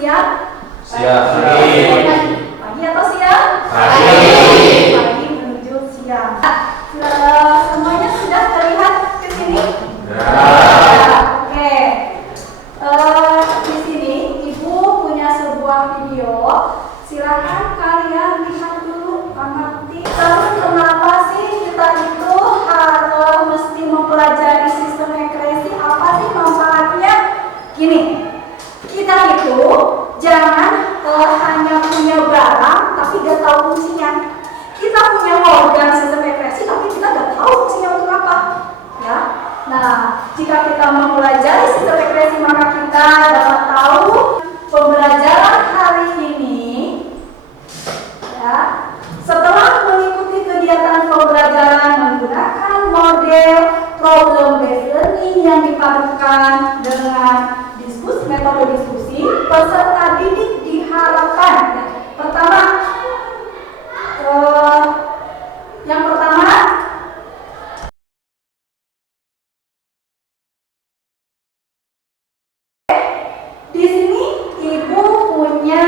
siang? Siang. Pagi atau siang? Pagi. Pagi menuju siang. Semuanya sudah terlihat ke sini? Ya. Oke. Di sini Ibu punya sebuah video. Silakan kalian lihat dulu, amati. Lalu kenapa sih kita itu harus mesti mempelajari sistem ekresi? Apa sih manfaatnya? Gini, kita itu jangan hanya punya barang tapi gak tahu fungsinya. Kita punya organ sistem ekresi tapi kita gak tahu fungsinya untuk apa. Ya. Nah, jika kita mempelajari sistem ekresi maka kita dapat tahu pembelajaran hari ini. Ya, setelah mengikuti kegiatan pembelajaran menggunakan model problem based learning yang dipadukan dengan metode diskusi, peserta didik diharapkan ya, yang pertama di sini Ibu punya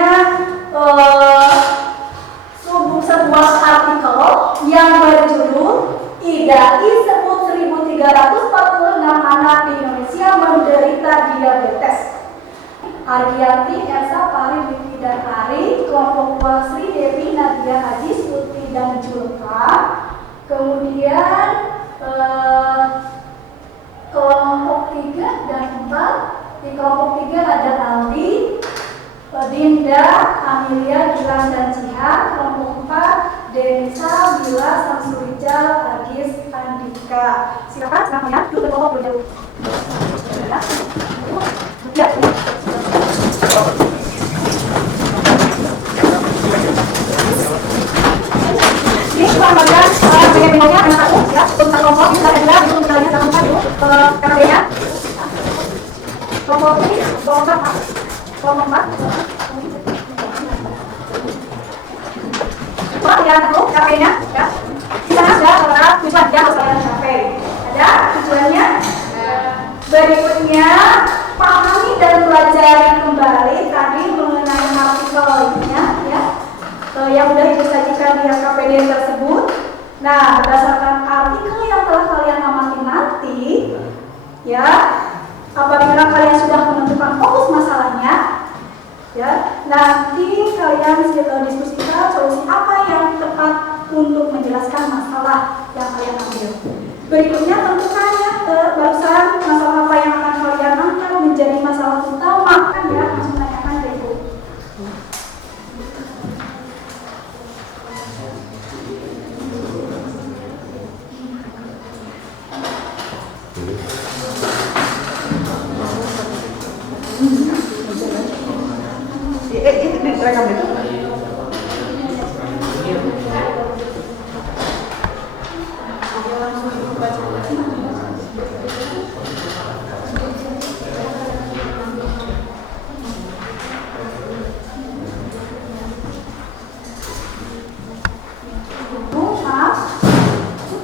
sebuah artikel yang berjudul IDAI sebut 1346 anak di Indonesia menderita diabetes. Argianti, Elsa, Pari, Vivi, dan Ari, kelompok Sri Devi, Nadia, Haji, Putri, dan Julka. Kemudian kelompok 3 dan 4. Di kelompok 3 ada Aldi, Dinda, Amelia, Gilang, dan Cihan. Kelompok 4 Denisa, Bila, Samsurijal, Agis, Andika. Silakan ya, duduk kelompok berjauh. Ya. Ini bagian bagaimana anak aku ya tentang kelompok kita adalah untuk misalnya dalam satu katanya kelompok ini kelompok 4 yang itu KP-nya ya di sana ada tujuan yang harus kalian capai. Ada tujuannya. Berikutnya pahami dan pelajari kembali tadi mengenai artikel lainnya ya yang sudah Ibu sajikan di KPD tersebut. Nah, berdasarkan artikel yang telah kalian amati nanti ya, apabila kalian sudah menentukan fokus masalahnya ya, nanti kalian diskusikan solusi apa yang tepat untuk menjelaskan masalah yang kalian ambil. Berikutnya tentukan ya barusan masalah apa yang akan kalian angkat menjadi masalah utama kan ya, langsung tanyakan ke Ibu. Itu direkam itu.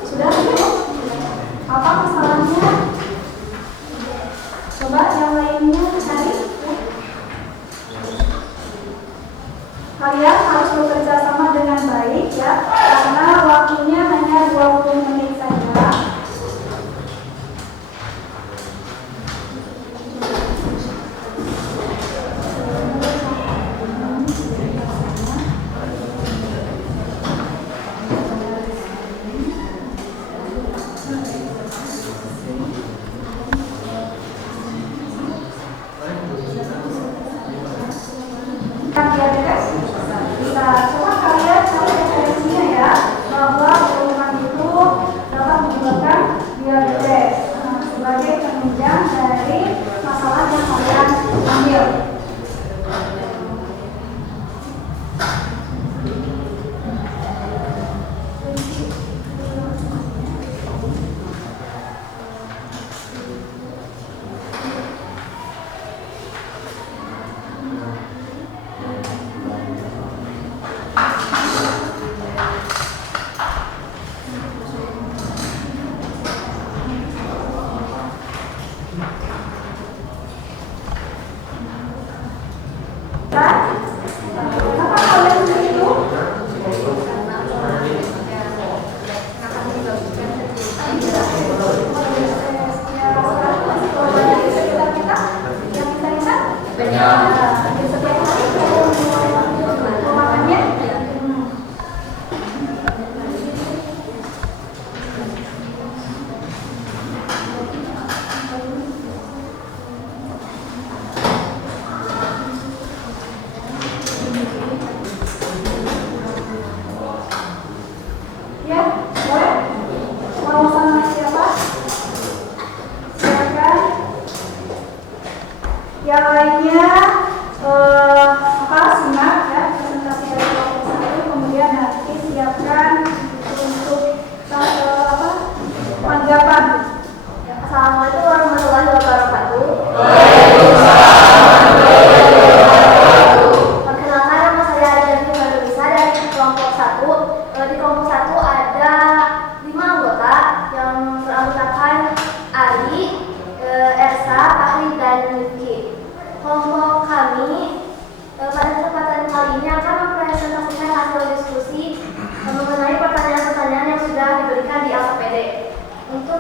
Sudah belum? Apa masalahnya? Coba yang lainnya cari. Kalian harus bekerja sama dengan baik ya, karena waktunya hanya 20 menit saja. Bisa coba kalian cari referensinya ya, bahwa golongan itu dapat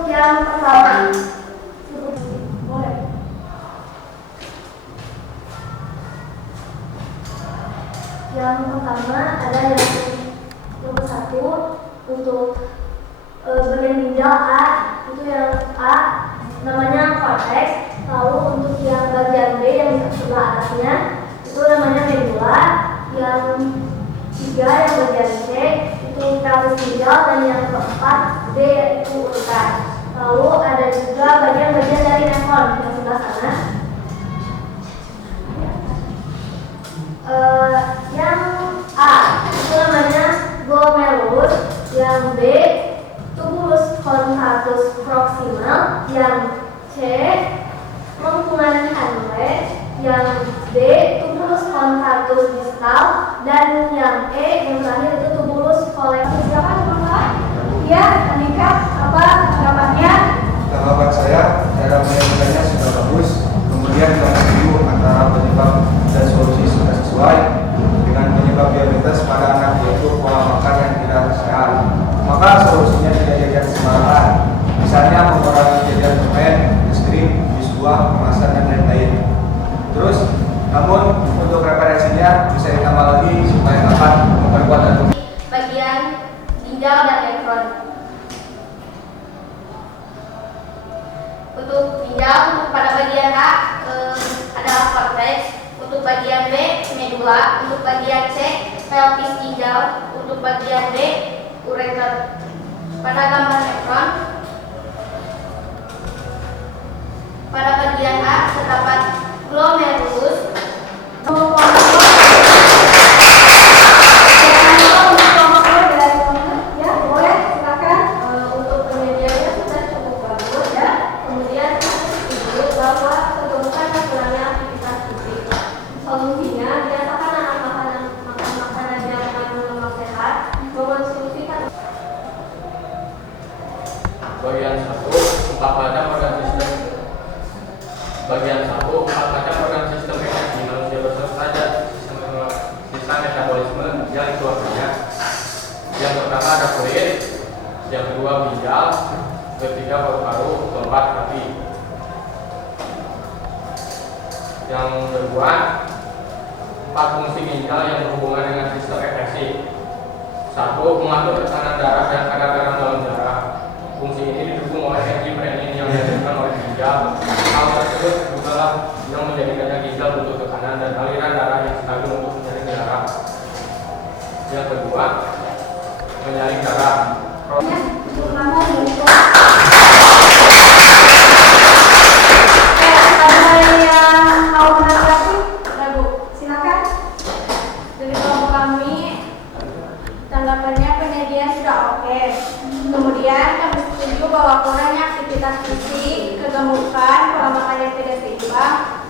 yang pertama, Boleh. ada yang nomor 1 untuk bagian ginjal A, itu yang A namanya cortex. Lalu untuk yang bagian B yang di sebelah atasnya itu namanya medula. Yang 3 yang bagian C itu pelvis ginjal, dan yang keempat D itu urutan. Lalu ada juga bagian-bagian dari nefron yang sebelah sana. Yang A itu namanya glomerulus, yang B tubulus convolutus proximal, yang C lengkungan Henle, yang D tubulus convolutus distal, dan yang E yang terakhir itu tubulus collectus. Silakan teman-teman. Ya, Andika, apa tanggapannya? Tanggapan saya, cara menyelesaikannya sudah bagus. Kemudian yang setuju antara penyebab dan solusi sudah sesuai dengan penyebab diabetes pada anak, yaitu pola makan yang tidak sehat. Maka solusinya tidak jajan sembarangan. Misalnya mengurangi jajan permen, es krim, jus buah, kemasan dan lain-lain. Terus, namun untuk referensinya bisa ditambah lagi supaya dapat memperkuat argumen. Bagian ginjal dan nefron. Untuk ginjal, pada bagian A adalah cortex, untuk bagian B medula, untuk bagian C pelvis ginjal, untuk bagian D ureter. Pada gambar nefron, pada bagian A terdapat glomerulus. Ya, boleh, silakan. Untuk penyediaannya sudah cukup bagus ya. Kemudian setuju bahwa kegemukan dan kurangnya aktivitas fisik. Solusinya biasakan anak makan makanan yang mengandung lemak sehat, mengonsumsi Bagian 1 empat macam organ sistem. Bagian 1 empat macam organ sistem energi manusia beserta sistem metabolisme yang dikeluarkannya. Yang pertama ada kulit, yang kedua ginjal, ketiga paru-paru, keempat hati. Yang kedua, 4 fungsi ginjal yang berhubungan dengan sistem efeksi. 1. Mengatur tekanan darah dan kadar garam dalam darah. Fungsi ini didukung oleh enzim renin yang dihasilkan oleh ginjal. Hal tersebut juga yang menjadikannya ginjal butuh tekanan dan aliran darah yang stabil untuk menyaring darah. Yang kedua, menyaring darah. Terutama untuk ada yang mau menanggapi? Bu, silakan. Dari kelompok kami, tanggapannya penyajian sudah oke. Kemudian kami setuju bahwa kurangnya aktivitas fisik, kegemukan, pola makan yang tidak seimbang.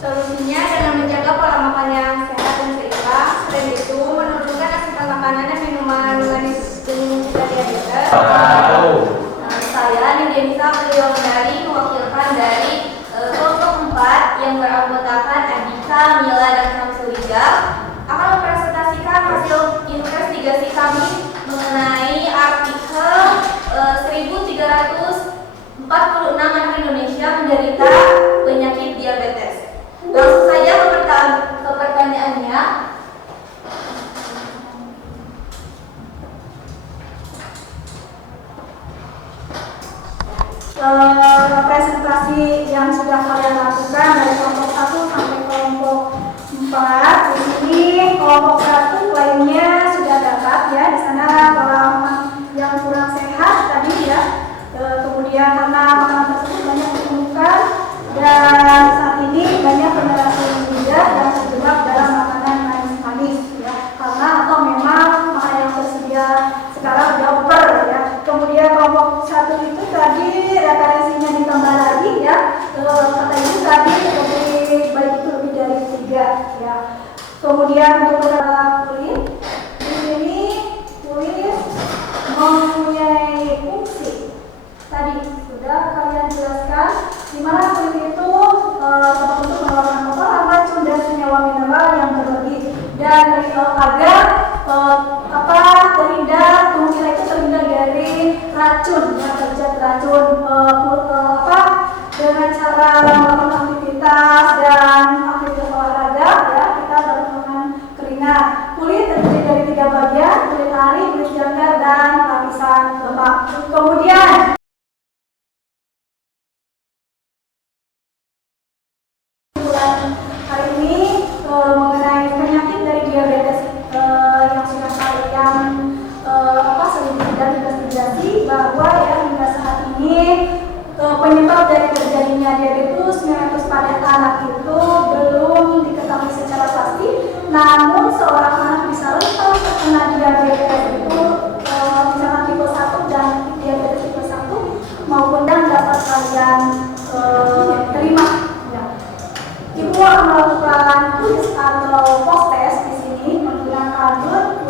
Solusinya dengan menjaga pola makan yang sehat dan seimbang. Selain itu, menurunkan asupan makanan dan minuman manis dengan tidak diabetes. Saya Nidya Priyolandari, mewakilkan dari kelompok 4 yang beranggotakan Andika, Mila, dan Samsulijal, akan mempresentasikan hasil investigasi kami mengenai artikel 1346 anak Indonesia menderita penyakit diabetes. Langsung saja ke pertanyaannya. Presentasi yang sudah kalian lakukan dari kelompok 1 sampai kelompok 4. Di sini kelompok 1 lainnya sudah dapat ya, di sana pengalaman yang kurang sehat tadi ya. Kemudian karena makanan tersebut banyak ditemukan dan saat ini banyak generasi muda yang terjebak dalam makanan manis-manis ya, karena atau memang makanan yang tersedia sekarang sudah over ya. Kemudian kelompok 1 itu tadi referensinya ditambah lagi ya, kata ibu tadi lebih baik itu lebih dari 3 ya. Kemudian untuk beberapa kulit, di sini kulit mempunyai fungsi. Tadi sudah kalian jelaskan di mana kulit itu untuk mengeluarkan kotoran, racun dan senyawa mineral yang berlebih dan agar terhindar tubuh kita itu terhindar dari racun yang terjadi beracun dengan cara melakukan aktivitas dan aktivitas olahraga ya kita berhubungan keringat. Kulit terdiri dari 3 bagian, kulit ari, kulit jangkar, dan lapisan lemak. Kemudian hari ini mengenai penyakit dari diabetes yang sudah kalian sering investigasi bahwa ya hingga saat ini penyebab dari terjadinya diabetes mellitus pada anak itu belum diketahui secara pasti. Namun seorang anak bisa rentan terkena diabetes itu misalnya tipe 1 dan diabetes tipe 1 maupun yang dapat kalian terima. Ya. Ibu akan melakukan quiz atau post test di sini menggunakan web.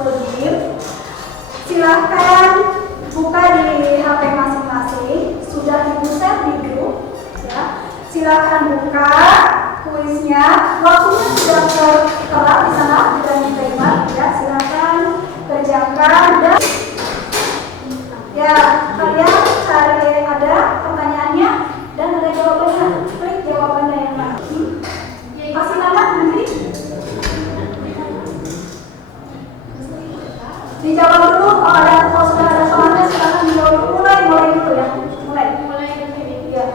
Silahkan buka di HP masing-masing. Sudah Ibu share di grup. Ya. Silahkan buka kuisnya. Waktunya sudah tertera di sana, sudah diterima. Ya, silahkan kerjakan dan ya kalian cari ada pertanyaannya dan ada jawabannya. Klik jawabannya yang mana. Pasti mana nanti? Dijawab dulu. Kalau sudah ada soalnya silahkan dijawab dulu. Mulai dulu ya. Mulai dari sini. Ya.